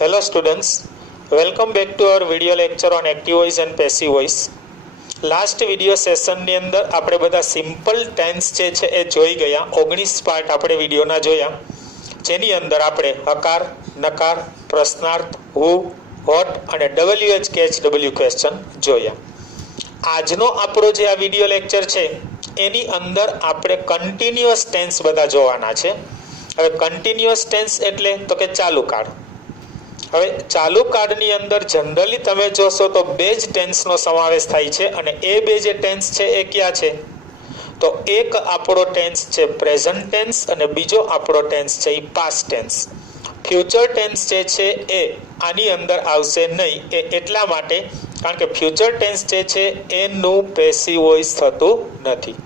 Hello students, welcome back to our video lecture on active voice and passive voice. Last video સેશનની અંદર આપણે બધા simple tense જે છે એ જોઈ ગયા. 19 પાર્ટ આપણે વિડિયોના જોયા, જેની અંદર આપણે હકાર, નકાર, પ્રશ્નાર્થ, હુ, વોટ અને WH-KHW ક્વેશ્ચન જોયા. આજનો આપણો જે આ વિડિયો લેક્ચર છે એની અંદર આપણે કન્ટિન્યુઅસ ટેન્સ બધા જોવાના છે. હવે કન્ટિન્યુઅસ ટેન્સ એટલે તો કે ચાલુ કાળ. હવે ચાલુ કાળની અંદર જનરલી તમે જોશો તો બે જ ટેન્સનો સમાવેશ થાય છે, અને એ બે જે ટેન્સ છે એ ક્યાં છે? તો એક આપણો ટેન્સ છે પ્રેઝન્ટ ટેન્સ અને બીજો આપણો ટેન્સ છે એ પાસ્ટ ટેન્સ. ફ્યુચર ટેન્સ જે છે એ આની અંદર આવશે નહીં. એ એટલા માટે કારણ કે ફ્યુચર ટેન્સ જે છે એનું પેસિવ વોઇસ થતું નથી.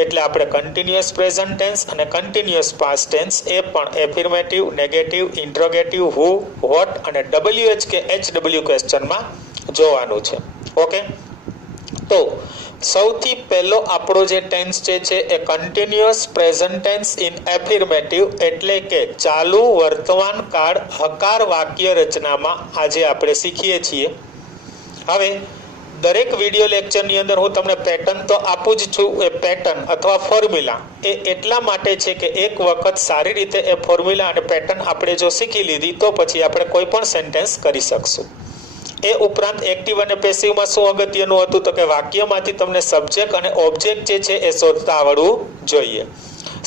એટલે આપણે કન્ટિન્યુઅસ પ્રેઝન્ટ ટેન્સ અને કન્ટિન્યુઅસ પાસ્ટ ટેન્સ એ પણ એફર્મેટિવ, નેગેટિવ, ઇન્ટ્રોગેટિવ, હુ, વોટ અને WH-KHW ક્વેશ્ચનમાં જોવાનું છે. ઓકે, તો સૌથી પહેલો આપણો જે ટેન્સ જે છે એ continuous present tense in affirmative એટલે કે ચાલુ વર્તમાન કાળ હકાર વાક્ય રચનામાં આજે આપણે શીખીએ છીએ. હવે દરેક વિડિયો લેક્ચરની અંદર હું તમને પેટર્ન તો આપું જ છું. એ પેટર્ન અથવા ફોર્મ્યુલા એ એટલા માટે છે કે એક વખત સારી રીતે એ ફોર્મ્યુલા અને પેટર્ન આપણે જો શીખી લીધી તો પછી આપણે કોઈ પણ સેન્ટેન્સ કરી શકશું. એ ઉપરાંત એક્ટિવ અને પેસિવમાં શું અગત્યનું હતું તો કે વાક્યમાંથી તમને સબ્જેક્ટ અને ઓબ્જેક્ટ જે છે એ શોધતા આવડવું જોઈએ.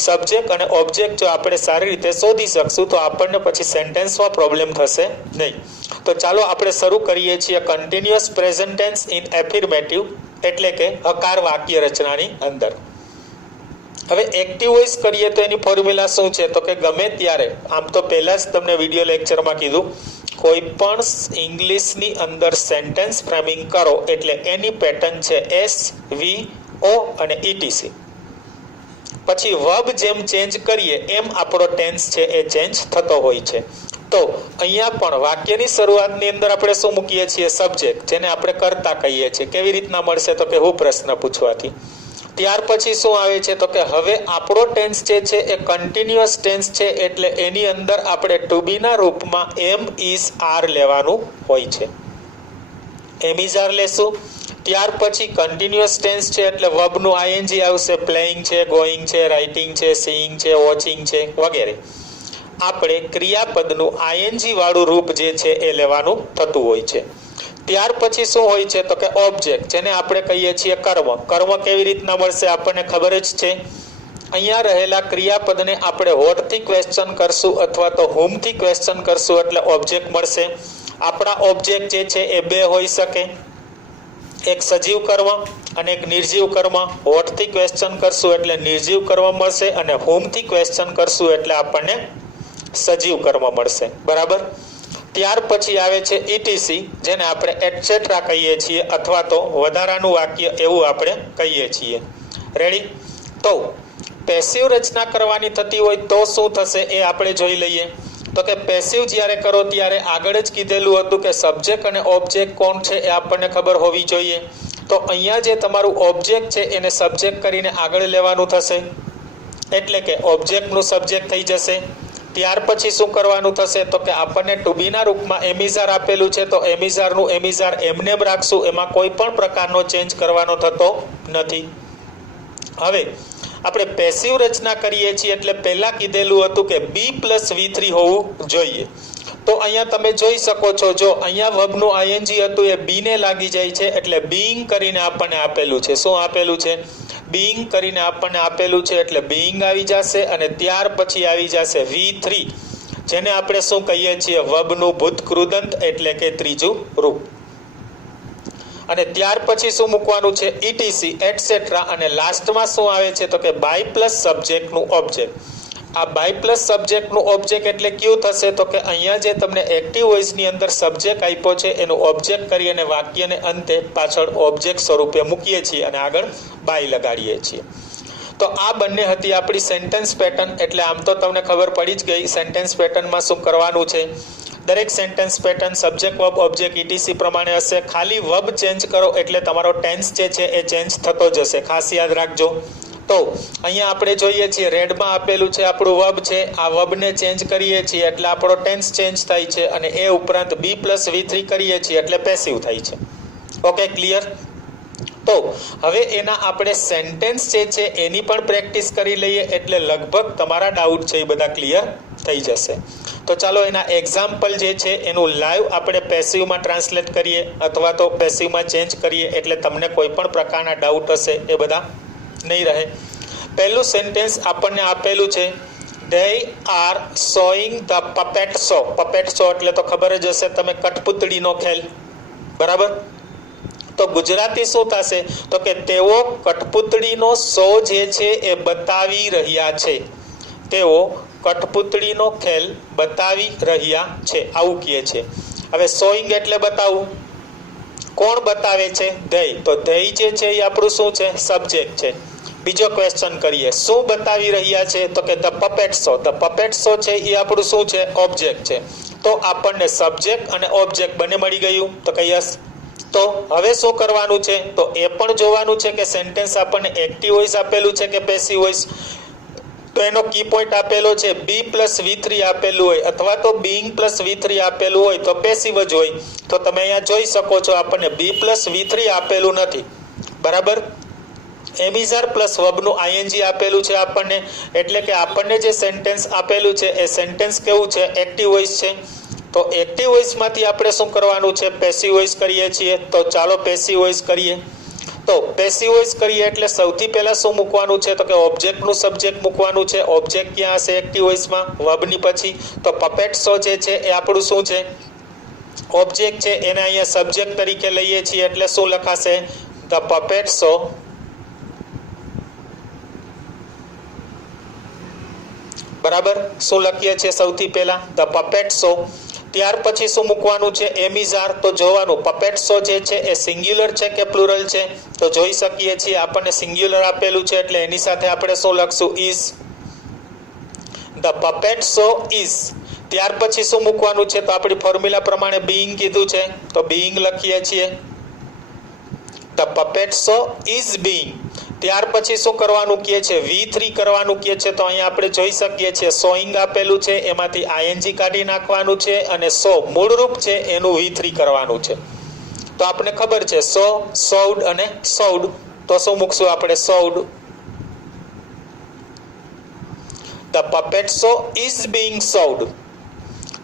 સબ્જેક્ટ અને ઓબ્જેક્ટ જો આપણે સારી રીતે શોધી શકશું તો આપણને પછી સેન્ટેન્સમાં પ્રોબ્લેમ થશે નહીં. તો ચાલો આપણે શરૂ કરીએ છીએ continuous present tense in affirmative એટલે કે હકાર વાક્ય રચનાની અંદર. હવે એક્ટિવ વોઇસ કરીએ તો એની ફોર્મ્યુલા શું છે તો કે ગમે ત્યારે, આમ તો પહેલા જ તમને વિડિયો લેક્ચરમાં કીધું, કોઈ પણ ઇંગ્લિશની અંદર સેન્ટેન્સ ફ્રેમિંગ કરો એટલે એની પેટર્ન છે એસ, વી, ઓ અને ઇટીસી. પછી વર્બ જેમ ચેન્જ કરીએ એમ આપણો ટેન્સ છે એ ચેન્જ થતો હોય છે. તો અહીંયા પણ વાક્યની શરૂઆતની અંદર આપણે શું મૂકીએ છીએ? સબ્જેક્ટ, જેને આપણે કર્તા કહીએ છીએ. કેવી રીતના મળશે તો કે હું પ્રશ્ન પૂછવાથી. ત્યાર પછી શું આવે છે તો કે હવે આપણો ટેન્સ જે છે એ કન્ટિન્યુઅસ ટેન્સ છે એટલે એની અંદર આપણે ટુ બીના રૂપમાં એમ, ઇઝ, આર લેવાનું હોય છે. એમ, ઇઝ, આર લેશું. ત્યાર પછી કન્ટિન્યુઅસ ટેન્સ છે એટલે વર્બનું આઈએનજી આવશે. પ્લેઇંગ છે, ગોઈંગ છે, રાઇટિંગ છે, સીઈંગ છે, વોચિંગ છે વગેરે. આપણે ક્રિયાપદનું આઈએનજી વાળું રૂપ જે છે એ લેવાનું થતું હોય છે. ત્યાર પછી શું હોય છે તો કે ઓબ્જેક્ટ, જેને આપણે કહીએ છીએ કર્મ. કર્મ કેવી રીતના મળશે આપણને ખબર જ છે. અહીંયા રહેલા ક્રિયાપદને આપણે વોટથી ક્વેશ્ચન કરશું અથવા તો હુમથી ક્વેશ્ચન કરશું એટલે ઓબ્જેક્ટ મળશે. આપણા ઓબ્જેક્ટ જે છે એ બે હોઈ શકે, એક સજીવ કર્મ અને એક નિર્જીવ કર્મ. વોટથી ક્વેશ્ચન કરશું એટલે નિર્જીવ કર્મ મળશે અને હુમથી ક્વેશ્ચન કરશું એટલે આપણને સજીવ કર્મ મળશે. બરાબર. ત્યાર પછી આવે છે ઇટીસી, જેને આપણે એટસેટ્રા કહીએ છીએ અથવા તો વધારાનું વાક્ય એવું આપણે કહીએ છીએ. રેડી? તો પેસિવ રચના કરવાની થતી હોય તો શું થશે એ આપણે જોઈ લઈએ. તો કે પેસિવ જ્યારે કરો ત્યારે આગળ જ કીધેલું હતું કે સબ્જેક્ટ અને ઓબ્જેક્ટ કોણ છે એ આપણને ખબર હોવી જોઈએ. તો અહીંયા જે તમારું ઓબ્જેક્ટ છે એને સબ્જેક્ટ કરીને આગળ લેવાનું થશે એટલે કે ઓબ્જેક્ટનું સબ્જેક્ટ થઈ જશે. ત્યાર પછી શું કરવાનું થશે તો કે આપણને ટુ બીના રૂપમાં એમિઝાર આપેલું છે તો એમિઝારનું એમિઝાર એમને રાખશું, એમાં કોઈ પણ પ્રકારનો ચેન્જ કરવાનો થતો નથી. હવે આપણે પેસિવ રચના કરીએ છીએ એટલે પહેલા કીધેલું હતું કે B+V3 હોવું જોઈએ. તો અહીંયા તમે જોઈ શકો છો, જો અહીંયા વર્બનું આઈએનજી હતું એ બી ને લાગી જાય છે એટલે બીઈંગ કરીને આપણને આપેલું છે. શું આપેલું છે? બીઈંગ કરીને આપણને આપેલું છે એટલે બીઈંગ આવી જશે અને ત્યાર પછી આવી જશે V3, જેને આપણે શું કહીએ છીએ? વર્બનું ભૂતકૃદંત એટલે કે ત્રીજું રૂપ. અને ત્યાર પછી શું મૂકવાનું છે? Etc, etcetera. અને લાસ્ટમાં શું આવે છે તો કે બાય પ્લસ સબ્જેક્ટનું ઓબ્જેક્ટ. આ બાય પ્લસ સબ્જેક્ટનું ઓબ્જેક્ટ એટલે કયું થશે તો કે અહીંયા જે તમને એક્ટિવ વોઇસની અંદર સબ્જેક્ટ આપ્યો છે એનું ઓબ્જેક્ટ કરી અને વાક્યને અંતે પાછળ ઓબ્જેક્ટ સ્વરૂપે મૂકીએ છીએ અને આગળ બાય લગાડીએ છીએ. તો આ બંને હતી આપણી સેન્ટેન્સ પેટર્ન. એટલે આમ તો તમને ખબર પડી જ ગઈ સેન્ટેન્સ પેટર્નમાં શું કરવાનું છે. દરેક sentence pattern subject, verb, object, etc પ્રમાણે હશે. ખાલી વર્બ ચેન્જ કરો એટલે તમારો ટેન્સ જે છે એ ચેન્જ થતો જશે. ખાસ યાદ રાખજો. તો અહીંયા આપણે જોઈએ છીએ રેડમાં આપેલું છે આપણું વર્બ છે, આ વર્બને ચેન્જ કરીએ છીએ એટલે આપણો ટેન્સ ચેન્જ થાય છે, અને એ ઉપરાંત બી પ્લસ V3 કરીએ છીએ એટલે પેસિવ થાય છે. Okay, clear? તો હવે એના આપણે સેન્ટેન્સ જે છે એની પણ પ્રેક્ટિસ કરી લઈએ એટલે લગભગ તમારા ડાઉટ છે એ બધા ક્લિયર થઈ જશે. તો ચાલો એના એક્ઝામ્પલ જે છે એનું લાઈવ આપણે પેસિવમાં ટ્રાન્સલેટ કરીએ અથવા તો પેસિવમાં ચેન્જ કરીએ એટલે તમને કોઈ પણ પ્રકારના ડાઉટ હશે એ બધા નહીં રહે. પહેલું સેન્ટેન્સ આપણને આપેલું છે, they are showing the puppet show. puppet show એટલે તો ખબર જ હશે તમે, કઠપુતળીનો ખેલ, બરાબર? તો ગુજરાતી શું થશે? તો કે તેઓ કઠપુતળીનો શો જે છે એ બતાવી રહ્યા છે. તેઓ કઠપુતળીનો ખેલ બતાવી રહ્યા છે, આવું કહે છે. હવે શોઈંગ એટલે બતાવવું. કોણ બતાવે છે? ધેય. તો ધેય જે છે એ આપણું શું છે? સબ્જેક્ટ છે. બીજો ક્વેશ્ચન કરીએ, શું બતાવી રહ્યા છે? તો કે the puppet show. The puppet show છે એ આપણું શું છે? ઓબ્જેક્ટ છે. તો આપણને સબ્જેક્ટ અને ઓબ્જેક્ટ બંને મળી ગયું. તો કે યસ. તો હવે શું કરવાનું છે? તો એ પણ જોવાનું છે કે સેન્ટેન્સ આપણને એક્ટિવ વોઇસ આપેલું છે કે પેસિવ વોઇસ. તો એનો કી પોઈન્ટ આપેલો છે બી પ્લસ V3 આપેલું હોય અથવા તો બીઇંગ પ્લસ V3 આપેલું હોય તો પેસિવ જ હોય. તો તમે અહીંયા જોઈ શકો છો આપણને બી પ્લસ V3 આપેલું નથી, બરાબર? એમિઝાર પ્લસ વર્બનું ING આપેલું છે આપણને, એટલે કે આપણને જે સેન્ટેન્સ આપેલું છે એ સેન્ટેન્સ કેવું છે? એક્ટિવ વોઇસ છે. તો એક્ટિવ વોઇસમાંથી આપણે શું કરવાનું છે? પેસિવ વોઇસ કરીએ છીએ. તો ચાલો પેસિવ વોઇસ કરીએ. તો પેસિવ વોઇસ કરીએ એટલે સૌથી પહેલા શું મૂકવાનું છે? તો કે ઓબ્જેક્ટનું સબ્જેક્ટ મૂકવાનું છે. ઓબ્જેક્ટ ક્યાં હશે એક્ટિવ વોઇસમાં? વર્બની પછી. તો પપેટ શો જે છે એ આપણું શું છે? ઓબ્જેક્ટ છે. એને અહીંયા સબ્જેક્ટ તરીકે લઈએ છીએ એટલે શું લખાશે? ધ પપેટ શો બરાબર. શું લખીએ છીએ સૌથી પહેલા? The puppet show. ત્યાર પછી શું મૂકવાનું છે? એમિઝાર. તો જોવાનું પપેટ શો જે છે એ સિંગ્યુલર છે કે પ્લુરલ છે? તો જોઈ શકીએ છીએ આપણને સિંગ્યુલર આપેલું છે એટલે એની સાથે આપણે શું લખશું? Is. The puppet show is. ત્યાર પછી શું મૂકવાનું છે? તો આપણી ફોર્મ્યુલા પ્રમાણે બીઇંગ કીધું છે તો બીઇંગ લખીએ છીએ. The puppet show is being. ત્યાર પછી શું કરવાનું કહે છે? V3 કરવાનું કહે છે. તો અહીંયા આપણે જોઈ શકીએ છીએ શોઈંગ આપેલું છે, એમાંથી ING કાઢી નાખવાનું છે અને શો મૂળરૂપ છે એનું V3 કરવાનું છે. તો આપણે ખબર છે શો, શોડ અને શોડ. તો શું મૂકશું આપણે? Showed. The puppet show is being showed.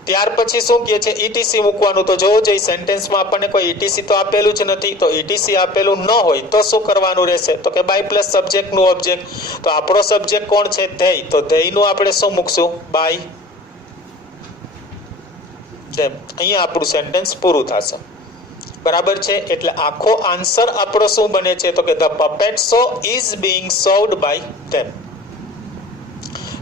ત્યાર પછી શું કહે છે? ETC મૂકવાનું. તો જોવો જોઈએ સેન્ટેન્સમાં આપણને કોઈ ETC તો આપેલું જ નથી. તો ETC આપેલું ન હોય તો શું કરવાનું રહેશે? તો કે બાય પ્લસ સબ્જેક્ટનું ઓબ્જેક્ટ. તો આપણો સબ્જેક્ટ કોણ છે? ધેય. તો ધેયનું આપણે શું મૂકશું? By them. અહીંયા આપણું સેન્ટેન્સ પૂરું થશે, બરાબર છે? એટલે આખો આન્સર આપણો શું બને છે? તો કે the puppet show is being showed by them.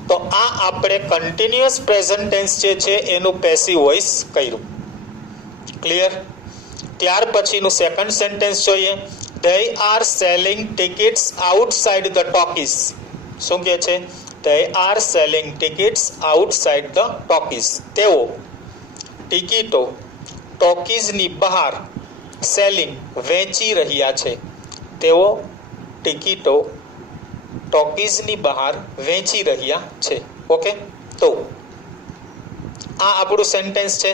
તો આ આપણે કન્ટિન્યુઅસ પ્રેઝન્ટ ટેન્સ જે છે એનું પેસિવ વોઇસ કર્યું. ક્લિયર? ત્યાર પછીનું સેકન્ડ સેન્ટેન્સ જોઈએ. they are selling tickets outside the talkies. શું કહે છે? they are selling tickets outside the talkies. તેઓ ટિકિટો ટોકીઝની બહાર સેલિંગ વેચી રહ્યા છે. તેઓ ટિકિટો ટોકીઝની બહાર વેચી રહ્યા છે. ઓકે, તો આ આપણું સેન્ટેન્સ છે.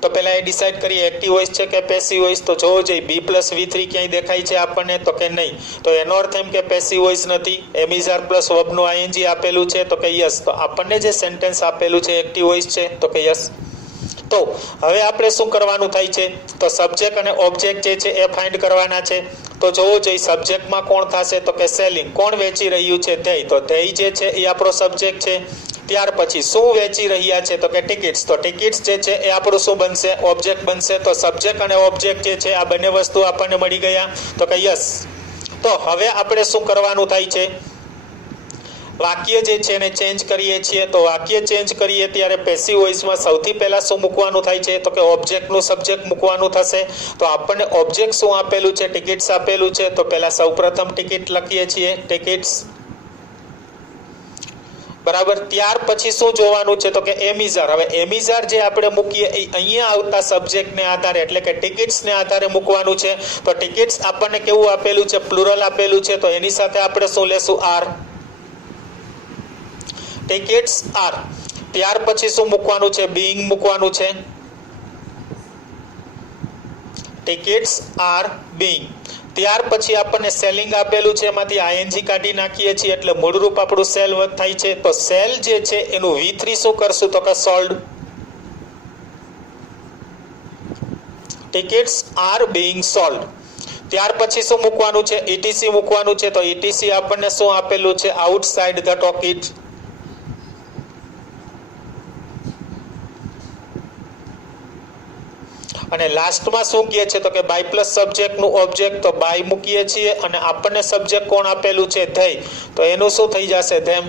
તો પહેલા એ ડિસાઈડ કરીએ એક્ટિવ વોઇસ છે કે પેસિવ વોઇસ. તો જોવો જોઈએ બી પ્લસ V3 ક્યાંય દેખાય છે આપણને? તો કે નહીં. તો એનો અર્થ એમ કે પેસિવ વોઇસ નથી. એમિઝાર પ્લસ વર્બનું ING આપેલું છે તો કે યસ. તો આપણને જે સેન્ટેન્સ આપેલું છે એક્ટિવ વોઇસ છે તો કે યસ. તો હવે આપણે શું કરવાનું થાય છે? તો સબ્જેક્ટ અને ઓબ્જેક્ટ જે છે એ ફાઇન્ડ કરવાના છે. તો જોવો જોઈએ સબ્જેક્ટમાં કોણ થશે? તો કે સેલિંગ. કોણ વેચી રહ્યું છે? ધેય. તો ધેય જે છે એ આપણો સબ્જેક્ટ છે. ત્યાર પછી શું વેચી રહ્યા છે? તો કે ટિકિટ્સ. તો ટિકિટ્સ જે છે એ આપણું શું બનશે? ઓબ્જેક્ટ બનશે. તો સબ્જેક્ટ અને ઓબ્જેક્ટ જે છે આ બંને વસ્તુ આપણને મળી ગયા તો કે યસ. તો હવે આપણે શું કરવાનું થાય છે? વાક્ય જે છે એને ચેન્જ કરીએ છીએ. તો વાક્ય ચેન્જ કરીએ ત્યારે પેસિવ વોઇસમાં સૌથી પહેલા શું મૂકવાનું થાય છે? તો કે ઓબ્જેક્ટનું સબ્જેક્ટ મૂકવાનું થશે. તો આપણને ઓબ્જેક્ટ શું આપેલું છે? ટિકિટ્સ આપેલું છે. તો પહેલા સૌપ્રથમ ટિકિટ લખીએ છીએ, ટિકિટ્સ, બરાબર. ત્યાર પછી શું જોવાનું છે? તો કે એમિઝાર. હવે એમિઝાર જે આપણે મૂકીએ એ અહીંયા આવતા સબ્જેક્ટને આધારે એટલે કે ટિકિટ્સને આધારે મૂકવાનું છે. તો ટિકિટ્સ આપણને કેવું આપેલું છે? પ્લુરલ આપેલું છે. તો એની સાથે આપણે શું લેશું? આર. ટિકિટ્સ આર, ત્યાર પછી શું મૂકવાનું છે? બીઇંગ મૂકવાનું છે. ટિકિટ્સ આર બીઇંગ, ત્યાર પછી આપણને સેલિંગ આપેલું છે, એમાંથી આઈએનજી કાઢી નાખીએ છીએ એટલે મૂળરૂપ આપણું સેલ થાય છે. તો સેલ જે છે એનું V3 શું કરશું? તો કે sold. Tickets are being sold, ત્યાર પછી શું મૂકવાનું છે? ETC મૂકવાનું છે. તો ETC આપણને શું આપેલું છે? Outside the talkies. અને લાસ્ટમાં શું કહે છે? તો કે બાય પ્લસ સબ્જેક્ટનું ઓબ્જેક્ટ, તો બાય મૂકીએ છીએ અને આપણને સબ્જેક્ટ કોણ આપેલું છે? ધેય, તો એનું શું થઈ જશે? ધેમ.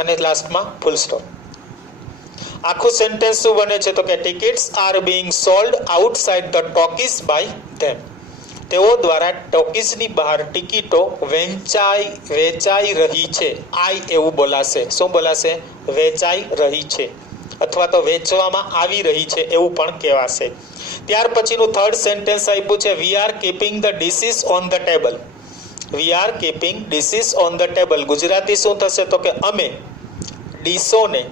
અને લાસ્ટમાં ફૂલ સ્ટોપ. આખું સેન્ટેન્સ શું બને છે? તો કે tickets are being sold outside the talkies by them. તેઓ દ્વારા ટોકીઝની બહાર ટિકિટો વેચાઈ રહી છે. આઈ એવું બોલાશે. શું બોલાશે? વેચાઈ રહી છે, અથવા તો વેચવામાં આવી રહી છે એવું પણ કહેવાશે. ત્યાર પછીનું થર્ડ સેન્ટેન્સ આપ્યું છે, we are keeping the dishes on the table. We are keeping dishes on the table. Gujarati શું થશે? તો કે અમે ડીશોને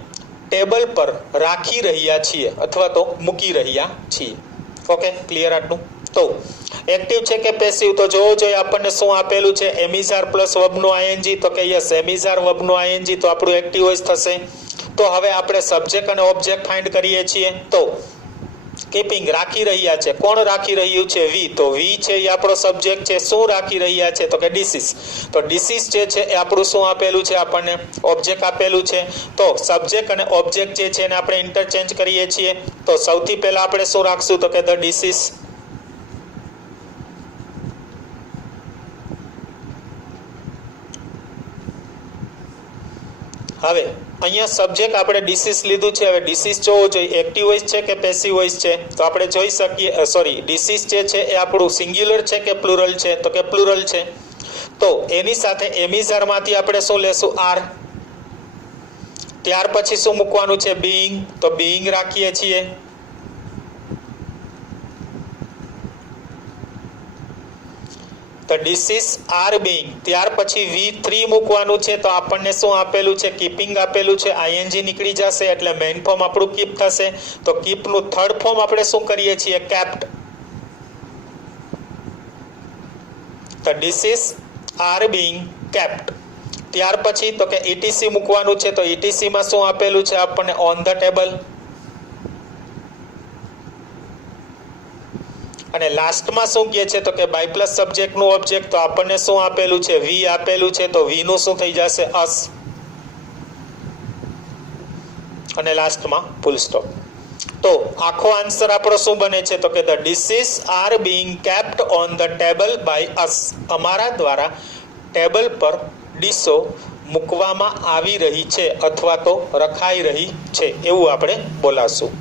ટેબલ પર રાખી રહ્યા છીએ અથવા તો મૂકી રહ્યા છીએ. ઓકે, ક્લિયર આટલું? તો એક્ટિવ છે કે પેસિવ? તો જોવો જોઈએ આપણને શું આપેલું છે? એમિઝાર પ્લસ વર્બનું આઈએનજી. તો કે યસ, એમિઝાર વર્બનું આઈએનજી, તો આપણું એક્ટિવ વોઇસ થશે. તો હવે આપણે સબ્જેક્ટ અને ઓબ્જેક્ટ ફાઇન્ડ કરીએ છીએ. તો કીપિંગ રાખી રહ્યા છે, કોણ રાખી રહ્યું છે? વી. તો વી છે એ આપણો સબ્જેક્ટ છે. શું રાખી રહ્યા છે? તો કે ડિસીસ. તો ડિસીસ જે છે એ આપણું શું આપેલું છે? આપણને ઓબ્જેક્ટ આપેલું છે. તો સબ્જેક્ટ અને ઓબ્જેક્ટ જે છે એને આપણે ઇન્ટરચેન્જ કરીએ છીએ. તો સૌથી પહેલા આપણે શું રાખશું? તો કે ધ ડિસીસ. હવે અહીંયા સબ્જેક્ટ આપણે ડિસીસ લીધું છે. હવે ડિસીસ જોવો જોઈએ એક્ટિવ વોઇસ છે કે પેસિવ વોઇસ છે? તો આપણે જોઈ શકીએ, સોરી, ડિસીસ જે છે એ આપણું સિંગ્યુલર છે કે પ્લુરલ છે? તો કે પ્લુરલ છે. તો એની સાથે એમિઝારમાંથી આપણે શું લેશું? આર. ત્યાર પછી શું મૂકવાનું છે? બીઇંગ. તો બીઇંગ રાખીએ છીએ. તો ડિસીસ આર બીઇંગ, ત્યાર પછી V3 મૂકવાનું છે. તો આપણને શું આપેલું છે? કીપિંગ આપેલું છે. આઈએનજી નીકળી જશે એટલે મેઇન ફોર્મ આપણું કીપ થશે. તો કીપનું થર્ડ ફોર્મ આપણે શું કરીએ છીએ? કેપ્ટ. તો ડિસીસ આર બીઇંગ કેપ્ટ. ત્યાર પછી તો કે ETC મૂકવાનું છે. તો ETC માં શું આપેલું છે આપણને? On the table. અને લાસ્ટમાં શું કહે છે? તો કે બાય પ્લસ સબ્જેક્ટનું ઓબ્જેક્ટ. તો આપણને શું આપેલું છે? વી આપેલું છે. તો વી નું શું થઈ જશે? અસ. અને લાસ્ટમાં ફૂલ સ્ટોપ. તો આખો આન્સર આપણો શું બને છે? તો કે the dishes are being kept on the table by us. અમારા દ્વારા ટેબલ પર ડીશો મૂકવામાં આવી રહી છે અથવા તો રખાઈ રહી છે એવું આપણે બોલાશું.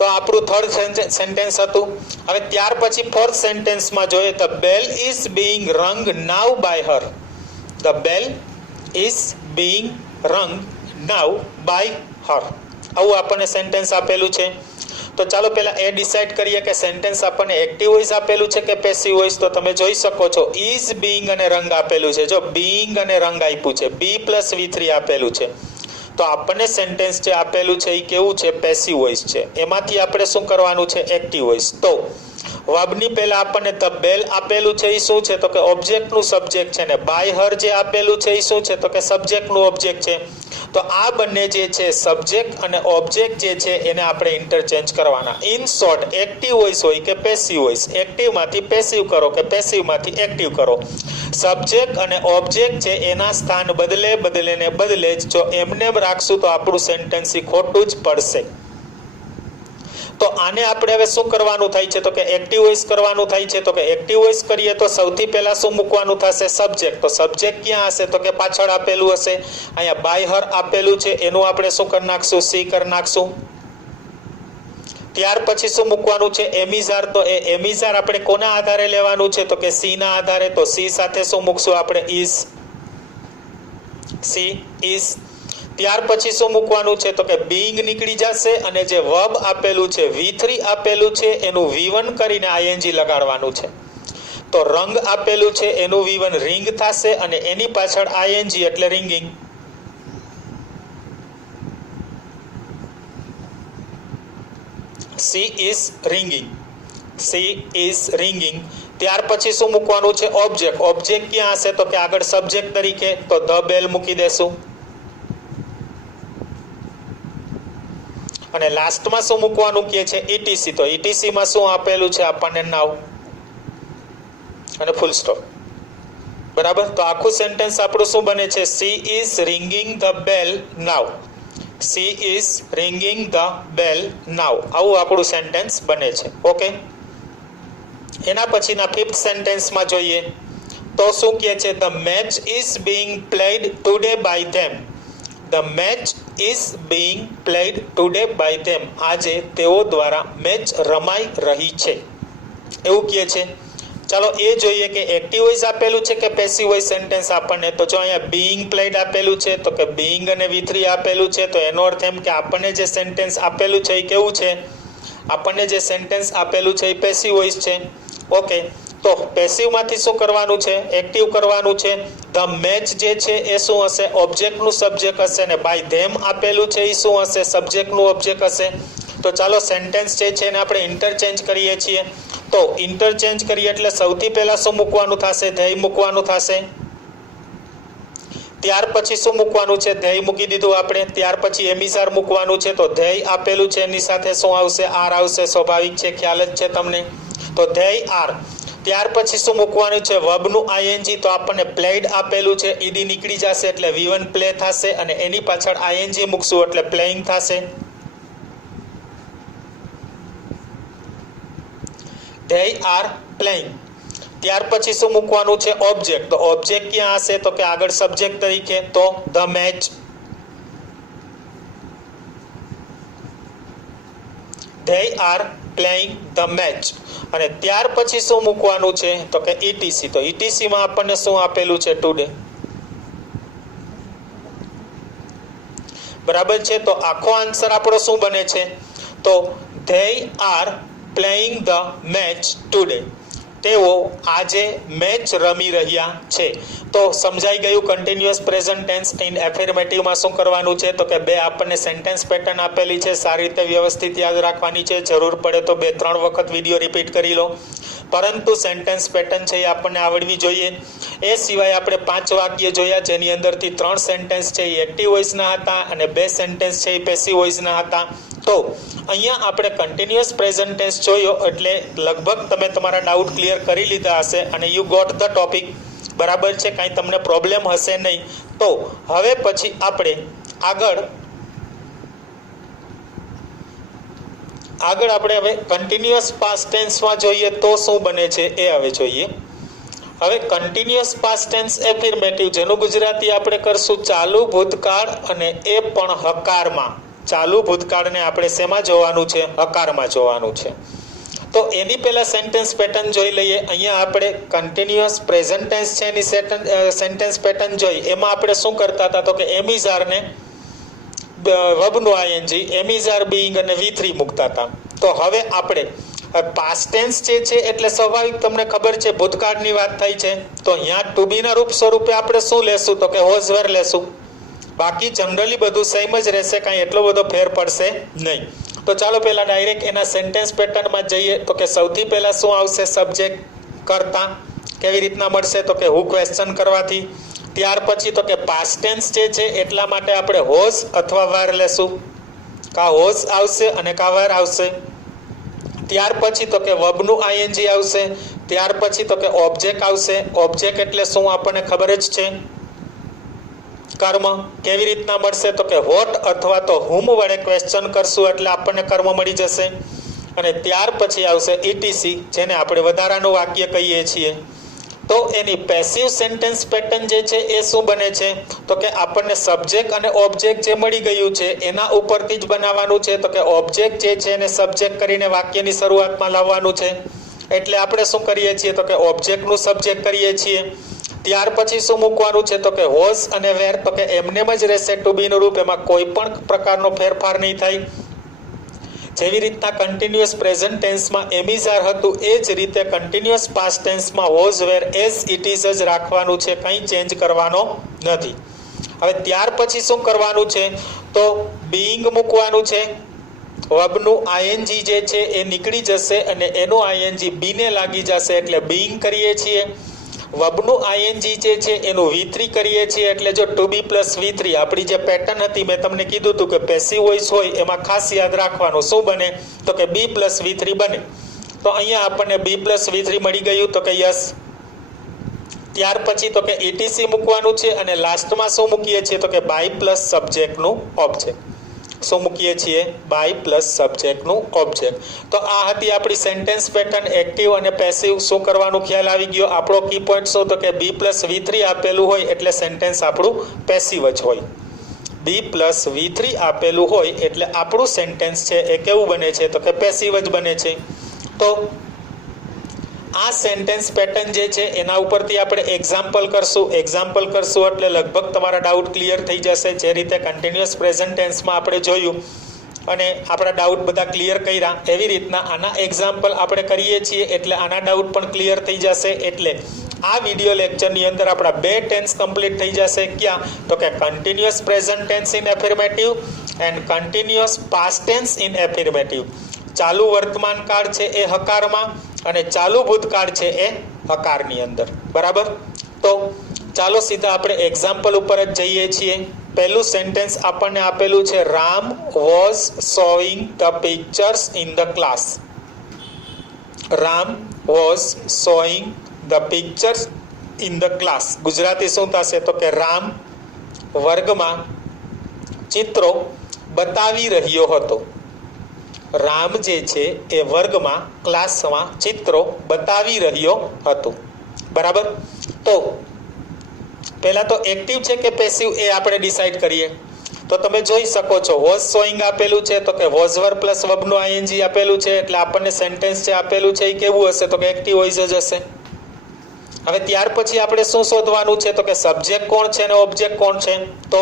તો આપણું થર્ડ સેન્ટેન્સ હતું. હવે ત્યાર પછી ફોર્થ સેન્ટેન્સમાં જોઈએ તો બેલ is being rung now by her. The bell is being rung now by હર. આવું આપણને સેન્ટેન્સ આપેલું છે. તો ચાલો પહેલા એ ડિસાઇડ કરીએ કે સેન્ટેન્સ આપણને એક્ટિવ વોઇસ આપેલું છે કે પેસિવ વોઇસ. તો તમે જોઈ શકો છો ઇઝ બીઇંગ અને રંગ આપેલું છે. જો બીઇંગ અને રંગ આપ્યું છે, બી પ્લસ V3 આપેલું છે. તો આપણને સેન્ટેન્સ જે આપેલું છે એ કેવું છે? પેસિવ વોઇસ છે. એમાંથી આપણે શું કરવાનું છે? Active voice. તો વર્બની પહેલા આપણને ધ બેલ આપેલું છે એ શું છે? તો કે ઓબ્જેક્ટનું સબ્જેક્ટ છે. ને બાય હર જે આપેલું છે એ શું છે? તો કે સબ્જેક્ટનું ઓબ્જેક્ટ છે. તો આ બંને જે છે સબ્જેક્ટ અને ઓબ્જેક્ટ જે છે એને આપણે ઇન્ટરચેન્જ કરવાના. ઇન શોર્ટ, એક્ટિવ વોઇસ હોય કે પેસિવ વોઇસ, એક્ટિવમાંથી પેસિવ કરો કે પેસિવમાંથી એક્ટિવ કરો, સબ્જેક્ટ અને ઓબ્જેક્ટ છે એના સ્થાન બદલે જ જો એમને રાખશું તો આપણું સેન્ટેન્સ ખોટું જ પડશે. તો આને આપણે હવે શું કરવાનું થાય છે? તો કે એક્ટિવ વોઇસ કરવાનું થાય છે. તો કે એક્ટિવ વોઇસ કરીએ તો સૌથી પહેલા શું મૂકવાનું થશે? સબ્જેક્ટ. તો સબ્જેક્ટ ક્યાં હશે? તો કે પાછળ આપેલું હશે. અહીંયા બાય હર આપેલું છે એનું આપણે શું કરી નાખશું? સી કરી નાખશું. ત્યાર પછી શું મૂકવાનું છે? એમિઝાર. તો એ એમિઝાર આપણે કોના આધારે લેવાનું છે? તો કે સી ના આધારે. તો સી સાથે શું મૂકશું આપણે? ઇઝ. She is. ત્યાર પછી શું મૂકવાનું છે? તો કે બીઇંગ નીકળી જશે અને જે વર્બ આપેલું છે V3 આપેલું છે એનું V1 કરીને આઈએનજી લગાડવાનું છે. તો રંગ આપેલું છે એનું V1 રિંગ થશે અને એની પાછળ ING એટલે ringing. C is ringing. C is ringing. ત્યાર પછી શું મૂકવાનું છે? ઓબ્જેક્ટ. ઓબ્જેક્ટ ક્યાં હશે? તો કે આગળ સબ્જેક્ટ તરીકે, તો ધ બેલ મૂકી દેશું. અને લાસ્ટમાં શું મૂકવાનું કહે છે? ETC. તો ETC માં શું આપેલું છે આપણને? નાવ અને ફૂલ સ્ટોપ. બરાબર. તો આખું સેન્ટેન્સ આપણું શું બને છે? C is ringing the bell now. C is ringing the bell now. આવું આપણું સેન્ટેન્સ બને છે. ઓકે. એના પછીના 5th સેન્ટેન્સમાં જોઈએ તો શું કહે છે? The match is being played today by them. The match is being played today by them. આજે તેઓ દ્વારા મેચ રમાઈ રહી છે એવું કહે છે. ચાલો એ જોઈએ કે એક્ટિવ વોઇસ આપેલું છે કે પેસિવ વોઇસ સેન્ટેન્સ આપણને. તો જો અહીંયા બીઇંગ પ્લેડ આપેલું છે તો કે બીઇંગ અને V3 આપેલું છે, તો એનો અર્થ એમ કે આપણને જે સેન્ટેન્સ આપેલું છે એ કેવું છે? આપણને જે સેન્ટેન્સ આપેલું છે એ પેસિવ વોઇસ છે. ઓકે. તો પેસિવમાંથી શું કરવાનું છે? એક્ટિવ કરવાનું છે. ધ મેચ જે છે એ શું હશે? ઓબ્જેક્ટનું સબ્જેક્ટ હશે ને બાય ધેમ આપેલું છે એ શું હશે? સબ્જેક્ટનું ઓબ્જેક્ટ હશે. તો ચાલો સેન્ટેન્સ જે છે એને આપણે ઇન્ટરચેન્જ કરીએ છીએ. તો ઇન્ટરચેન્જ કરીએ એટલે સૌથી પહેલા શું મૂકવાનું થશે? ધ્યેય મૂકવાનું થશે. ત્યાર પછી શું મૂકવાનું છે? ધ્યેય મૂકી દીધું આપણે. ત્યાર પછી એમિસાર મૂકવાનું છે. તો ધ્યેય આપેલું છે એની સાથે શું આવશે? આર આવશે. સ્વાભાવિક છે, ખ્યાલ જ છે તમને. તો ધ્યેય આર. ત્યાર પછી શું મૂકવાનું છે? વર્બનું ING. તો આપણને પ્લેડ આપેલું છે, ઈડી નીકળી જશે એટલે V1 પ્લે થશે અને એની પાછળ ING મૂકશું એટલે પ્લેઇંગ થશે. They are playing. ત્યાર પછી શું મૂકવાનું છે? ઓબ્જેક્ટ. તો ઓબ્જેક્ટ ક્યાં હશે? તો કે આગળ સબ્જેક્ટ તરીકે, તો the match. They are playing the match. અને ત્યાર પછી શું મૂકવાનું છે? તો કે ETC. તો ETC માં આપણને શું આપેલું છે? ટુડે. બરાબર છે. તો આખો આન્સર આપણો શું બને છે? તો they are playing the match today. તેઓ આજે મેચ રમી રહ્યા છે. તો સમજાઈ ગયું. કન્ટિન્યુઅસ પ્રેઝન્ટ ટેન્સ ઇન એફર્મેટિવમાં શું કરવાનું છે? તો કે બે આપણને સેન્ટેન્સ પેટર્ન આપેલી છે, સારી રીતે વ્યવસ્થિત યાદ રાખવાની છે. જરૂર પડે તો 2-3 વખત વિડીયો રિપીટ કરી લો, પરંતુ સેન્ટેન્સ પેટર્ન છે એ આપણને આવડવી જોઈએ. એ સિવાય આપણે 5 વાક્ય જોયા જેની અંદરથી 3 સેન્ટેન્સ છે એ એક્ટિવ વોઇસના હતા અને 2 સેન્ટેન્સ છે એ પેસિવ વોઇસના હતા. તો અહીંયા આપણે કન્ટિન્યુઅસ પ્રેઝન્ટ ટેન્સ જોયો એટલે લગભગ તમે તમારા ડાઉટ ક્લિયર કરી લીધા હશે અને યુ ગોટ ધ ટોપિક. બરાબર છે, કાંઈ તમને પ્રોબ્લેમ હશે નહીં. તો હવે પછી આપણે આગળ આપણે હવે કન્ટિન્યુઅસ પાસ્ટ ટેન્સમાં જોઈએ તો શું બને છે એ હવે જોઈએ. હવે કન્ટિન્યુઅસ પાસ્ટ ટેન્સ એફર્મેટિવ જેનું ગુજરાતી આપણે કરશું ચાલુ ભૂતકાળ અને એ પણ હકારમાં. ચાલુ ભૂતકાળને આપણે શેમાં જોવાનું છે? હકારમાં જોવાનું છે. તો એની પહેલા સેન્ટેન્સ પેટર્ન જોઈ લઈએ. અહીંયા આપણે કન્ટિન્યુઅસ પ્રેઝન્ટ ટેન્સ છે એની સેન્ટેન્સ પેટર્ન જોઈ. એમાં આપણે શું કરતા હતા? તો કે એમિઝારને વર્બનું ING, એમિઝાર બીઇંગ અને V3 મૂકતા હતા. તો હવે આપણે પાસ્ટ ટેન્સ જે છે એટલે સ્વાભાવિક તમને ખબર છે ભૂતકાળની વાત થઈ છે. તો અહીંયા ટુ બીના રૂપ સ્વરૂપે આપણે શું લેશું? તો કે વોઝ વેર લેશું. બાકી જનરલી બધું સેમ જ રહેશે, કાંઈ એટલો બધો ફેર પડશે નહીં. તો ચાલો પહેલા ડાયરેક્ટ એના સેન્ટેન્સ પેટર્નમાં જઈએ. તો કે સૌથી પહેલા શું આવશે? સબ્જેક્ટ કરતા. કેવી રીતના મળશે? તો કે હુ ક્વેશ્ચન કરવાથી. ત્યાર પછી તો કે પાસ્ટ ટેન્સ જે છે એટલા માટે આપણે હોઝ અથવા વેર લેશું. કા હોઝ આવશે અને કા વેર આવશે. ત્યાર પછી તો કે વર્બનું ING આવશે. ત્યાર પછી તો કે ઓબ્જેક્ટ આવશે. ઓબ્જેક્ટ એટલે શું આપણને ખબર જ છે? કર્મ. કેવી રીતના મળશે? તો કે વોટ અથવા તો હુમ વડે ક્વેશ્ચન કરશું એટલે આપણને કર્મ મળી જશે. અને ત્યાર પછી આવશે ETC જેને આપણે વધારાનું વાક્ય કહીએ છીએ. તો એની પેસિવ સેન્ટેન્સ પેટર્ન જે છે એ શું બને છે? તો કે આપણને સબ્જેક્ટ અને ઓબ્જેક્ટ જે મળી ગયું છે એના ઉપરથી જ બનાવવાનું છે. તો કે ઓબ્જેક્ટ જે છે એને સબ્જેક્ટ કરીને વાક્યની શરૂઆતમાં લાવવાનું છે. એટલે આપણે શું કરીએ છીએ? તો કે ઓબ્જેક્ટનું સબ્જેક્ટ કરીએ છીએ. ત્યાર પછી શું મૂકવાનું છે? તો કે હોઝ અને વેર. તો કે એમનેમ જ રહેશે ટુ બીનું રૂપ, એમાં કોઈ પણ પ્રકારનો ફેરફાર નહીં થાય. જેવી રીતના કન્ટિન્યુઅસ પ્રેઝન્ટ ટેન્સમાં એમ ઇઝ આર હતું એ જ રીતે કન્ટિન્યુઅસ પાસ્ટ ટેન્સમાં was were as it is જ રાખવાનું છે, કંઈ ચેન્જ કરવાનો નથી. હવે ત્યાર પછી શું કરવાનું છે તો બીઈંગ મૂકવાનું છે. વર્બનું આઈએનજી જે છે એ નીકળી જશે અને એનું આઈએનજી બીને લાગી જશે એટલે બીઈંગ કરીએ છીએ. વર્બનું આઈએનજી જે છે એનું V3 કરીએ છીએ એટલે જો ટુ બી પ્લસ V3 આપણી જે પેટર્ન હતી મેં તમને કીધું હતું કે પેસિવ વોઇસ હોય એમાં ખાસ યાદ રાખવાનું શું બને તો કે B પ્લસ V3 બને. તો અહીંયા આપણને B પ્લસ V3 મળી ગયું તો કે યસ. ત્યાર પછી તો કે ETC મૂકવાનું છે અને લાસ્ટમાં શું મૂકીએ છીએ તો કે બાય પ્લસ સબ્જેક્ટનું ઓબ્જેક્ટ. શું મૂકીએ છીએ બાય પ્લસ સબ્જેક્ટનું ઓબ્જેક્ટ. તો આ હતી આપણી સેન્ટેન્સ પેટર્ન એક્ટિવ અને પેસિવ. શું કરવાનું ખ્યાલ આવી ગયો. આપણો કી પોઈન્ટ શું તો કે B પ્લસ V3 આપેલું હોય એટલે સેન્ટેન્સ આપણું પેસિવ જ હોય. B પ્લસ V3 આપેલું હોય એટલે આપણું સેન્ટેન્સ છે એ કેવું બને છે તો કે પેસિવ જ બને છે. તો આ સેન્ટેન્સ પેટર્ન જે છે એના ઉપરથી આપણે એક્ઝામ્પલ કરશું એટલે લગભગ તમારા ડાઉટ ક્લિયર થઈ જશે. જે રીતે કન્ટિન્યુઅસ પ્રેઝન્ટ ટેન્સમાં આપણે જોયું અને આપણા ડાઉટ બધા ક્લિયર કર્યા એવી રીતના આના એક્ઝામ્પલ આપણે કરીએ છીએ એટલે આના ડાઉટ પણ ક્લિયર થઈ જશે. એટલે આ વિડિયો લેક્ચરની અંદર આપણા બે ટેન્સ કમ્પ્લીટ થઈ જશે. ક્યાં તો કે continuous present tense in affirmative and continuous past tense in affirmative. ચાલુ વર્તમાન કાળ છે એ હકારમાં અને ચાલુ ભૂતકાળ છે એ હકારની અંદર. બરાબર. તો ચાલો સીધા આપણે એક્ઝામ્પલ ઉપર જ જઈએ છીએ. પહેલું સેન્ટેન્સ આપણને આપેલું છે Ram was showing the pictures in the class. Ram was showing the pictures in the class. Gujarati શું થશે તો કે રામ વર્ગમાં ચિત્રો બતાવી રહ્યો હતો. રામ જે છે એ વર્ગમાં ક્લાસમાં ચિત્રો બતાવી રહ્યો હતો. બરાબર. તો પહેલા તો એક્ટિવ છે કે પેસિવ એ આપણે ડિસાઈડ કરીએ. તો તમે જોઈ શકો છો વોઝ શોઈંગ આપેલું છે તો કે વોઝ વર્બ પ્લસ વર્બનું આઈએનજી આપેલું છે એટલે આપણને સેન્ટેન્સ જે આપેલું છે એ કેવું હશે તો કે એક્ટિવ વોઇસ જ હશે. હવે ત્યાર પછી આપણે શું શોધવાનું છે તો કે સબ્જેક્ટ કોણ છે અને ઓબ્જેક્ટ કોણ છે. તો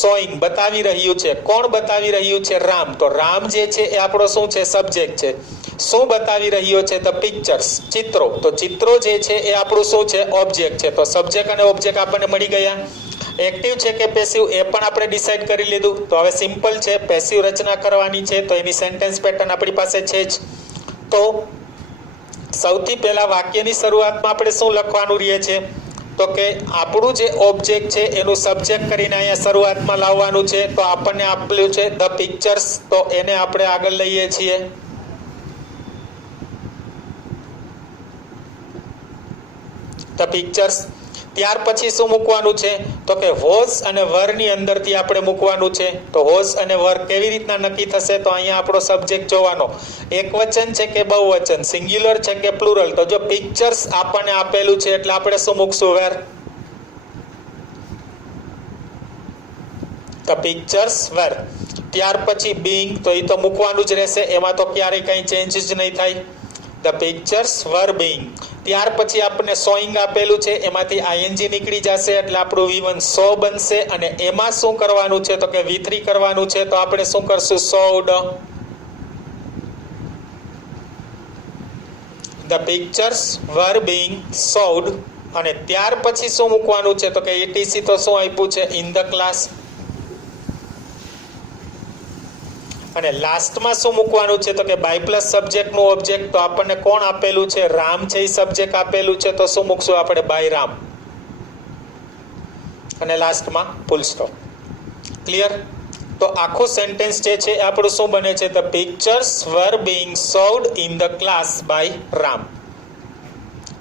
શોઈંગ બતાવી રહ્યું છે. કોણ બતાવી રહ્યું છે રામ. તો રામ જે છે એ આપણો શું છે સબ્જેક્ટ છે. શું બતાવી રહ્યો છે ધ પિક્ચર્સ ચિત્રો. તો ચિત્રો જે છે એ આપણું શું છે ઓબ્જેક્ટ છે. તો સબ્જેક્ટ અને ઓબ્જેક્ટ આપણને મળી ગયા. એક્ટિવ છે કે પેસિવ એ પણ આપણે ડિસાઈડ કરી લીધું. તો હવે સિમ્પલ છે પેસિવ રચના કરવાની છે તો એની સેન્ટેન્સ પેટર્ન આપણી પાસે છે જ. તો સૌથી પહેલા વાક્યની શરૂઆતમાં આપણે શું લખવાનું રહે છે તો કે આપણું જે ઓબ્જેક્ટ છે એનું સબ્જેક્ટ કરીને અહીંયા શરૂઆતમાં લાવવાનું છે. તો આપણને આપેલું છે ધ પિક્ચર્સ તો એને આપણે આગળ લઈએ છીએ. The pictures. ત્યાર પછી શું મૂકવાનું છે તો કે વોઝ અને વરની અંદરથી આપણે મૂકવાનું છે. તો વોઝ અને વર કેવી રીતના નક્કી થશે તો અહીંયા આપણો સબ્જેક્ટ જોવાનો એક વચન છે કે બહુવચન, સિંગ્યુલર છે કે પ્લુરલ. તો જો પિક્ચર્સ આપણને આપેલું છે એટલે આપણે શું મૂકશું વેર. ધ પિક્ચર્સ વેર. ત્યાર પછી બીઈંગ તો એ તો મૂકવાનું જ રહેશે એમાં તો ક્યારેય કંઈ ચેન્જ જ નહીં થાય. The pictures were being. ત્યાર પછી આપણને શોઈંગ આપેલું છે એમાંથી આઈએનજી નીકળી જશે એટલે આપણું V1 સો બનશે અને એમાં શું કરવાનું છે તો કે V3 કરવાનું છે. તો આપણે શું કરશું showed. The pictures were being showed અને ત્યાર પછી શું મૂકવાનું છે તો કે ETC તો શું આપ્યું છે ઇન ધ ક્લાસ. અને લાસ્ટમાં શું મૂકવાનું છે તો કે બાય પ્લસ સબ્જેક્ટનું ઓબ્જેક્ટ. તો આપણને કોણ આપેલું છે રામ છે એ સબ્જેક્ટ આપેલું છે તો શું મૂકશું આપણે બાય રામ અને લાસ્ટમાં ફૂલ સ્ટોપ. ક્લિયર. તો આખું સેન્ટેન્સ જે છે આપણું શું બને છે the pictures were being showed in the class by Ram.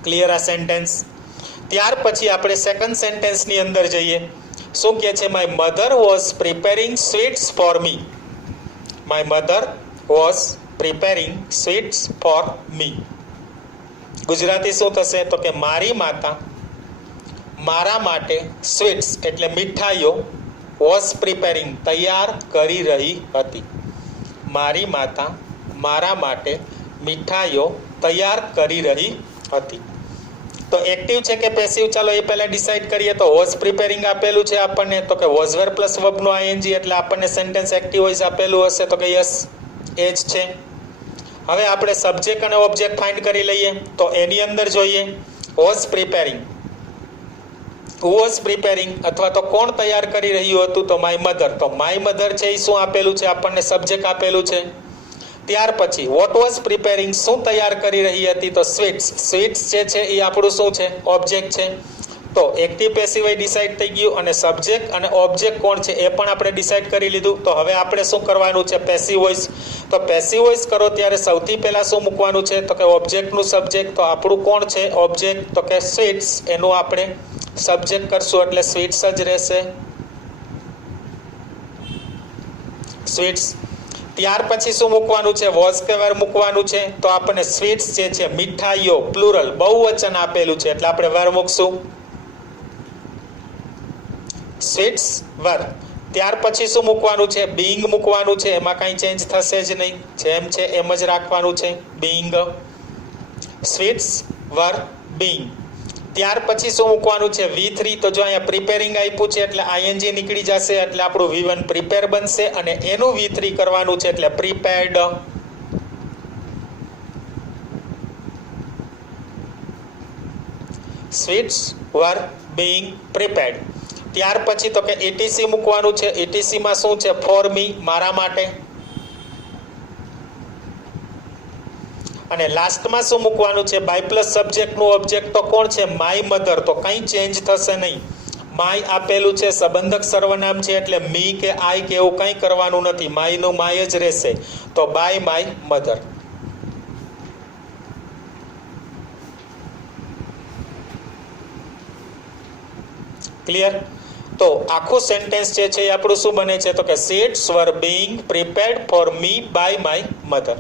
Clear આ સેન્ટેન્સ. ત્યાર પછી આપણે સેકન્ડ સેન્ટેન્સની અંદર જઈએ. શું કહે છે my mother was preparing sweets for me. My mother was preparing sweets for me. Gujarati શું થશે તો કે મારી માતા મારા માટે સ્વીટ્સ એટલે મીઠાઈઓ was preparing તૈયાર કરી રહી હતી. મારી માતા મારા માટે મીઠાઈઓ તૈયાર કરી રહી હતી. તો એક્ટિવ છે કે પેસિવ ચાલો એ પહેલા ડિસાઈડ કરીએ. તો વોઝ પ્રિપેરિંગ આપેલું છે આપણને તો કે વોઝ વેર પ્લસ વર્બનું આઈએનજી એટલે આપણને સેન્ટેન્સ એક્ટિવ વોઇસ આપેલું હશે તો કે યસ. એ જ છે. હવે આપણે સબ્જેક્ટ અને ઓબ્જેક્ટ ફાઇન્ડ કરી લઈએ. તો એની અંદર જોઈએ was preparing. Who was preparing અથવા તો કોણ તૈયાર કરી રહ્યું હતું? તો માય મધર. તો માય મધર છે એ શું આપેલું છે? આપણને સબ્જેક્ટ આપેલું છે. ત્યાર પછી વોટ વોઝ પ્રિપેરિંગ, શું તૈયાર કરી રહી હતી? તો સ્વીટ્સ. સ્વીટ્સ જે છે એ આપણું શું છે? ઓબ્જેક્ટ છે. તો એક્ટિવ પેસિવ ડિસાઇડ થઈ ગયું અને સબ્જેક્ટ અને ઓબ્જેક્ટ કોણ છે એ પણ આપણે ડિસાઇડ કરી લીધું. તો હવે આપણે શું કરવાનું છે? Passive voice. તો પેસિવ વોઇસ કરો ત્યારે સૌથી પહેલા શું મૂકવાનું છે? તો કે ઓબ્જેક્ટનું સબ્જેક્ટ. તો આપણું કોણ છે ઓબ્જેક્ટ? તો કે સ્વીટ્સ. એનું આપણે સબ્જેક્ટ કરશું એટલે સ્વીટ્સ જ રહેશે. સ્વીટ્સ. ત્યાર પછી શું મૂકવાનું છે? વોઝ કે વેર મૂકવાનું છે. તો આપણને સ્વીટ્સ જે છે મીઠાઈઓ પ્લુરલ બહુવચન આપેલું છે એટલે આપણે વેર મૂકશું. સ્વીટ્સ વર. ત્યાર પછી શું મૂકવાનું છે? બીઈંગ મૂકવાનું છે. એમાં કાંઈ ચેન્જ થશે જ નહીં, જેમ છે એમ જ રાખવાનું છે. બીઈંગ. સ્વીટ્સ વર બીઈંગ. ત્યાર પછી શું મૂકવાનું છે? V3. તો જો અહીંયા પ્રિપેરિંગ આપ્યું છે એટલે આઈએનજી નીકળી જશે એટલે આપણું V1 પ્રિપેર બનશે અને એનું V3 કરવાનું છે એટલે પ્રિપેર્ડ. સ્વીટ્સ વર બીઈંગ પ્રિપેર્ડ. ત્યાર પછી તો કે ETC મૂકવાનું છે. ETC માં શું છે? ફોર મી, મારા માટે. અને લાસ્ટમાં શું મૂકવાનું છે? બાય પ્લસ સબ્જેક્ટનું ઓબ્જેક્ટ તો કોણ છે? My mother. તો કંઈ ચેન્જ થશે નહીં. માય આપેલું છે, સંબંધક સર્વનામ છે એટલે મી કે આઈ કે એવું કંઈ કરવાનું નથી. માયનું માય જ રહેશે. તો બાય માય મધર. ક્લિયર? તો આખું સેન્ટેન્સ જે છે એ આપણું શું બને છે? તો કે seeds were being prepared for me by my mother.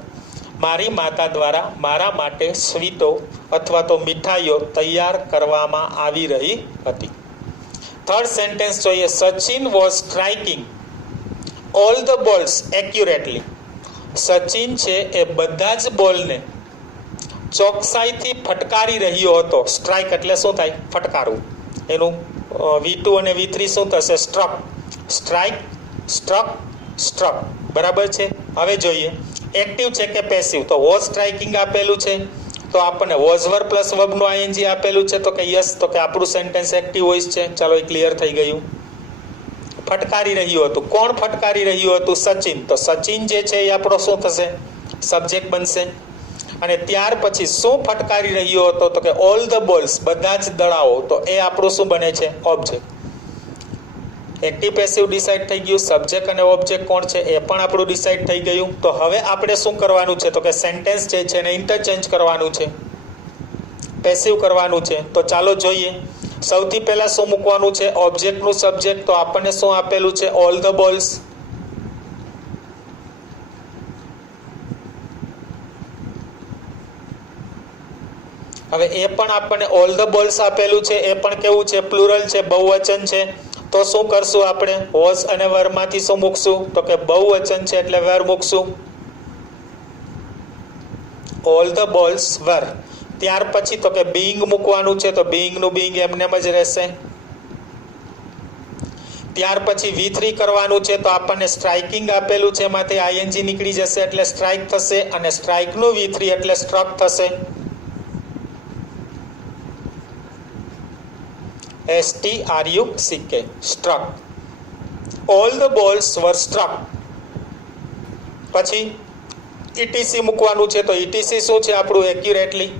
મારી માતા દ્વારા મારા માટે સ્વીટો અથવા તો મીઠાઈઓ તૈયાર કરવામાં આવી રહી હતી. થર્ડ સેન્ટેન્સ જોઈએ. Sachin was striking all the balls accurately. Sachin છે એ બધા જ બોલને ચોકસાઈથી ફટકારી રહ્યો હતો. સ્ટ્રાઇક એટલે શું થાય? ફટકારવું. એનું V2 અને V3 શું થશે? સ્ટ્રક. Strike, struck, struck. બરાબર છે. હવે જોઈએ એક્ટિવ છે કે પેસિવ. તો વોઝ સ્ટ્રાઇકિંગ આપેલું છે તો આપણને વોઝ વર પ્લસ વર્બનું આઈએનજી આપેલું છે તો કે યસ. તો કે આપણું સેન્ટેન્સ એક્ટિવ વોઇસ છે. ચાલો એ ક્લિયર થઈ ગયું. ફટકારી રહ્યું હતું. કોણ ફટકારી રહ્યું હતું? સચિન. તો સચિન જે છે એ આપણો શું થશે? સબ્જેક્ટ બનશે. અને ત્યાર પછી શું ફટકારી રહ્યો હતો? તો કે ઓલ ધ બોલ્સ, બધા જ દડાઓ. તો એ આપણું શું બને છે? ઓબ્જેક્ટ. એક્ટિવ પેસિવ ડિસાઇડ થઈ ગયું. સબ્જેક્ટ અને ઓબ્જેક્ટ કોણ છે એ પણ આપણું ડિસાઇડ થઈ ગયું. તો હવે આપણે શું કરવાનું છે? તો કે સેન્ટેન્સ જે છે એને ઇન્ટરચેન્જ કરવાનું છે, પેસિવ કરવાનું છે. તો ચાલો જોઈએ. સૌથી પહેલા શું મૂકવાનું છે? ઓબ્જેક્ટનું સબ્જેક્ટ. તો આપણને શું આપેલું છે? All the balls. હવે એ પણ આપણને ઓલ ધ બોલ્સ આપેલું છે. એ પણ કેવું છે? પ્લુરલ છે, બહુવચન છે. તો શું કરશું આપણે? વોઝ અને વરમાંથી શું મૂકશું? તો કે બહુવચન છે એટલે વેર મૂકશું. ઓલ ધ બોલ્સ વર. ત્યાર પછી તો કે બીઈંગ મૂકવાનું છે. તો બીઈંગનું બીઈંગ એમનેમ જ રહેશે. ત્યાર પછી V3 કરવાનું છે. તો આપણને સ્ટ્રાઇકિંગ આપેલું છે એમાંથી આઈએનજી નીકળી જશે એટલે સ્ટ્રાઇક થશે અને સ્ટ્રાઇકનું V3 એટલે સ્ટ્રક થશે. STRUCK. Struck. All the balls were struck. પછી ETC મૂકવાનું છે. તો ETC શું છે આપણું? એક્યુરેટલી.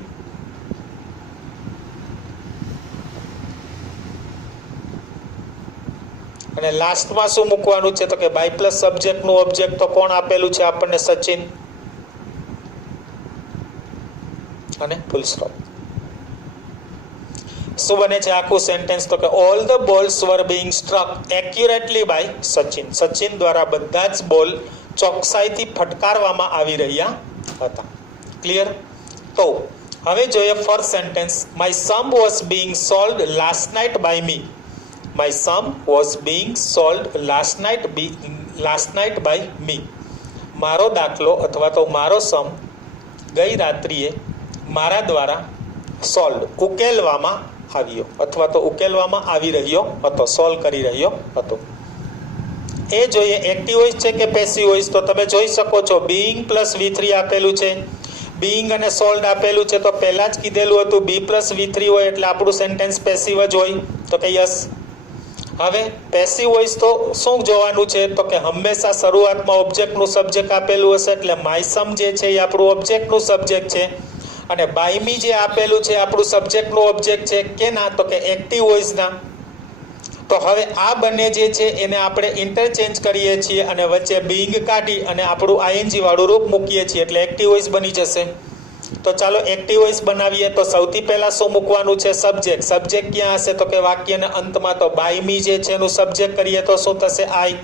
અને લાસ્ટમાં શું મૂકવાનું છે? તો કે બાય પ્લસ સબ્જેક્ટનું ઓબ્જેક્ટ તો કોણ આપેલું છે આપણને? સચિન. અને ફૂલ સ્ટોપ. શું બને છે આખું સેન્ટેન્સ? તો કે all the balls were being struck accurately by Sachin. Sachin દ્વારા બધા જ બોલ ચોકસાઈથી ફટકારવામાં આવી રહ્યા હતા. ક્લિયર? તો હવે જોઈએ first sentence. My sum was being solved last night by me. My sum was being solved last night by me. મારો દાખલો અથવા તો મારો સમ ગઈ રાત્રિએ મારા દ્વારા સોલ્વ ઉકેલવામાં આવ્યો અથવા તો ઉકેલવામાં આવી રહ્યો હતો, સોલ્વ કરી રહ્યો હતો. એ જોઈએ એક્ટિવ વોઇસ છે કે પેસિવ વોઇસ. તો તમે જોઈ શકો છો બીઇંગ પ્લસ V3 આપેલું છે, બીઇંગ અને સોલ્ડ આપેલું છે. તો પહેલા જ કીધેલું હતું બી પ્લસ V3 હોય એટલે આપણું સેન્ટેન્સ પેસિવ જ હોય. તો કે યસ. હવે પેસિવ વોઇસ તો શું જોવાનું છે? તો કે હંમેશા શરૂઆતમાં ઓબ્જેક્ટનું સબ્જેક્ટ આપેલું હશે એટલે માય સમ જે છે એ આપણું ઓબ્જેક્ટનું સબ્જેક્ટ છે અને બાય મી જે આપેલું છે આપણું સબ્જેક્ટનું ઓબ્જેક્ટ છે. કેના? તો કે એક્ટિવ વોઇસના. તો હવે આ બંને જે છે એને આપણે ઇન્ટરચેન્જ કરીએ છીએ અને વચ્ચે બીઇંગ કાઢી અને આપણું આઈએનજી વાળું રૂપ મૂકીએ છીએ એટલે એક્ટિવ વોઇસ બની જશે. તો ચાલો એક્ટિવ વોઇસ બનાવીએ. તો સૌથી પહેલા શું મૂકવાનું છે? સબ્જેક્ટ. સબ્જેક્ટ ક્યાં હશે? તો કે વાક્યના અંતમાં. તો બાય મી જે છે એનું સબ્જેક્ટ કરીએ તો શું થશે? આઈ.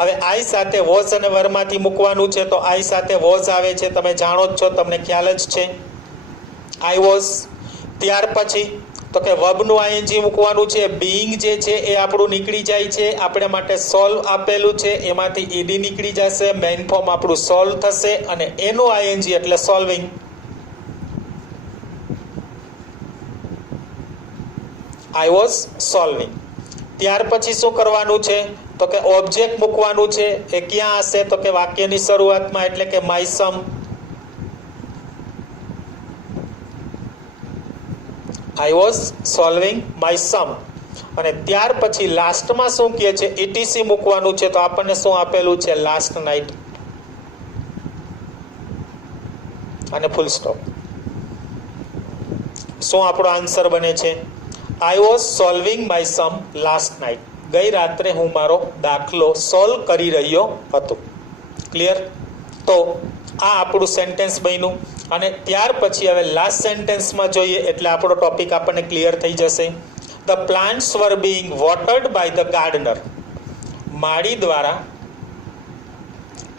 હવે આઈ સાથે વોઝ અને વરમાંથી મૂકવાનું છે. તો આઈ સાથે વોઝ આવે છે, તમે જાણો જ છો, તમને ખ્યાલ જ છે. I was. ત્યાર પછી તો કે વર્બનું આઈએનજી મૂકવાનું છે. બીઇંગ જે છે એ આપણું નીકળી જાય છે, આપણે માટે સોલ્વ આપેલું છે, એમાંથી ઈડી નીકળી જશે, મેઇન ફોર્મ આપણું સોલ્વ થશે અને એનું આઈએનજી એટલે સોલ્વિંગ. I was solving. ત્યાર પછી શું કરવાનું છે? તો કે ઓબ્જેક્ટ મૂકવાનું છે. એ ક્યાં હશે? તો કે વાક્યની શરૂઆતમાં એટલે કે my sum. I was solving my sum. અને ત્યાર પછી લાસ્ટમાં શું કહે છે? ઇટીસી મૂકવાનું છે. તો આપણને શું આપેલું છે? લાસ્ટ નાઇટ અને ફૂલ સ્ટોપ. શું આપણો આન્સર બને છે? I was solving my sum last night. ગઈ રાત્રે હું મારો દાખલો સોલ્વ કરી રહ્યો હતો. ક્લિયર? તો આ આપણું સેન્ટેન્સ બન્યું. અને ત્યાર પછી હવે લાસ્ટ સેન્ટેન્સમાં જોઈએ એટલે આપણો ટોપિક આપણને ક્લિયર થઈ જશે. The plants were being watered by the gardener. માળી દ્વારા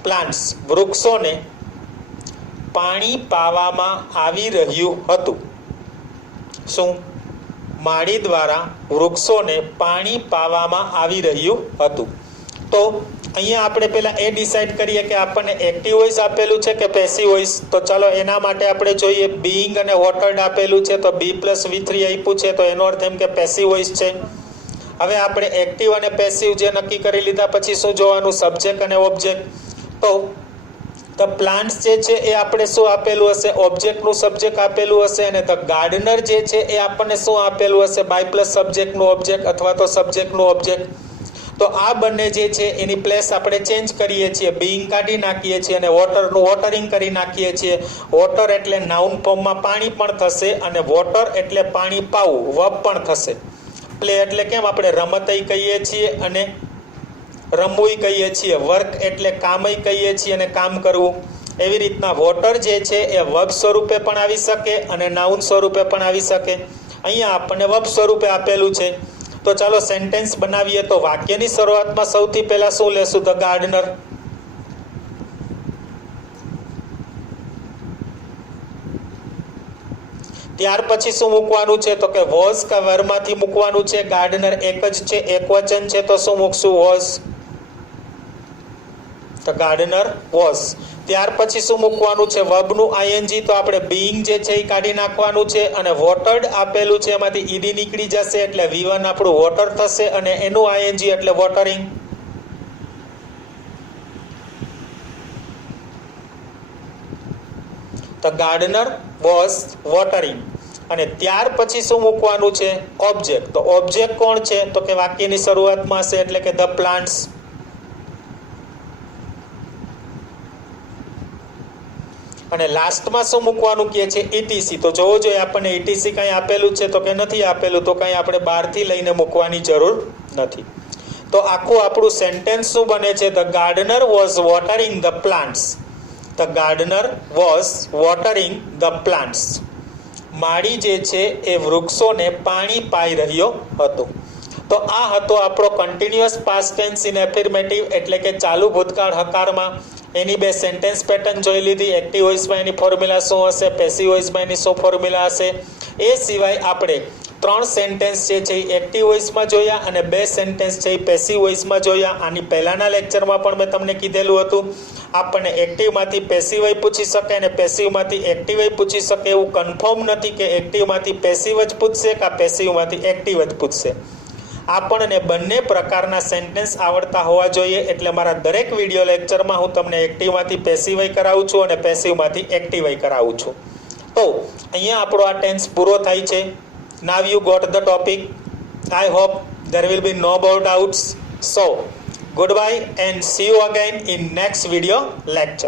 પ્લાન્ટ્સ વૃક્ષોને પાણી પાવામાં આવી રહ્યું હતું. શું? માળી દ્વારા વૃક્ષોને પાણી પાવામાં આવી રહ્યું હતું. તો અહીંયા આપણે પહેલા એ ડિસાઇડ કરીએ કે આપણને એક્ટિવ વોઇસ આપેલું છે કે પેસિવ વોઇસ. તો ચાલો એના માટે આપણે જોઈએ બીઇંગ અને વોટર્ડ આપેલું છે તો બી પ્લસ V3 આપ્યું છે તો એનો અર્થ એમ કે પેસિવ વોઇસ છે. હવે આપણે એક્ટિવ અને પેસિવ જે નક્કી કરી લીધા પછી શું જોવાનું? સબ્જેક્ટ અને ઓબ્જેક્ટ. તો ધ પ્લાન્ટ્સ જે છે એ આપણે શું આપેલું હશે? ઓબ્જેક્ટનું સબ્જેક્ટ આપેલું હશે અને ધ ગાર્ડનર જે છે એ આપણને શું આપેલું હશે? બાય પ્લસ સબ્જેક્ટનું ઓબ્જેક્ટ અથવા તો સબ્જેક્ટનું ઓબ્જેક્ટ. તો આ બંને જે છે એની પ્લેસ આપણે ચેન્જ કરીએ છીએ, બીઇંગ કાઢી નાખીએ છીએ અને વોટરનું વોટરિંગ કરી નાખીએ છીએ. વોટર એટલે નાઉન ફોર્મમાં પાણી પણ થશે અને વોટર એટલે પાણી પાવું વર્બ પણ થશે. પ્લે એટલે કેમ આપણે રમતઈ કહીએ છીએ અને રમવું કહીએ છીએ. વર્ક એટલે કામય કહીએ છીએ અને કામ કરવું. એવી રીતના વોટર જે છે એ વર્બ સ્વરૂપે પણ આવી શકે અને નાઉન સ્વરૂપે પણ આવી શકે. અહીંયા આપણને વર્બ સ્વરૂપે આપેલું છે. તો ચાલો સેન્ટેન્સ બનાવીએ. તો વાક્યની શરૂઆતમાં સૌથી પહેલા શું લેશું? The gardener. ત્યાર પછી શું મૂકવાનું છે? તો કે વોઝ કા વરમાંથી મૂકવાનું છે. ગાર્ડનર એક જ છે, એકવચન છે તો શું મૂકશું? વોઝ. The gardener was. ત્યાર પછી શું મૂકવાનું છે? વર્બનું આઈએનજી. તો આપણે બીઇંગ જે છે એ કાઢી નાખવાનું છે અને વોટર્ડ આપેલું છે એમાંથી ઈડી નીકળી જશે એટલે V1 આપણું વોટર થશે અને એનું આઈએનજી એટલે watering. The gardener was watering. અને ત્યાર પછી શું મૂકવાનું છે? ઓબ્જેક્ટ. તો ઓબ્જેક્ટ કોણ છે? તો કે વાક્યની શરૂઆતમાં હશે એટલે કે ધ પ્લાન્ટ્સ. અને લાસ્ટમાં શું મૂકવાનું કહે છે? ઇટીસી. તો જોવો જોઈએ આપણને ઇટીસી કંઈ આપેલું છે તો કે નથી આપેલું. તો કંઈ આપણે બહારથી લઈને મૂકવાની જરૂર નથી. તો આખું આપણું સેન્ટેન્સ શું બને છે? The gardener was watering the plants. The gardener was watering the plants. માળી જે છે એ વૃક્ષોને પાણી પાઈ રહ્યો હતો. તો આ હતો આપણો continuous past tense in affirmative એટલે કે ચાલુ ભૂતકાળ હકારમાં. એની બે સેન્ટેન્સ પેટર્ન જોઈ લીધી. એક્ટિવ વોઇસમાં એની ફોર્મ્યુલા શું હશે? પેસિવ વોઇસમાં એની શું ફોર્મ્યુલા હશે? એ સિવાય આપણે 3 સેન્ટેન્સ જે છે એ એક્ટિવ વોઇસમાં જોયા અને 2 સેન્ટેન્સ છે એ પેસિવ વોઇસમાં જોયા. આની પહેલાના લેક્ચરમાં પણ મેં તમને કીધેલું હતું આપણને એક્ટિવમાંથી પેસિવ પૂછી શકે અને પેસિવમાંથી એક્ટિવ પૂછી શકે. એવું કન્ફર્મ નથી કે એક્ટિવમાંથી પેસિવ જ પૂછશે કે પેસિવમાંથી એક્ટિવ જ પૂછશે. આપણને બંને પ્રકારના સેન્ટેન્સ આવડતા હોવા જોઈએ. એટલે મારા દરેક વિડીયો લેક્ચરમાં હું તમને એક્ટિવમાંથી પેસિવાઈ કરાવું છું અને પેસિવમાંથી એક્ટિવાઈ કરાવું છું. તો અહીંયા આપણો આ ટેન્સ પૂરો થાય છે. Now you got the topic. I hope there will be no more doubts. So, goodbye and see you again in next video lecture.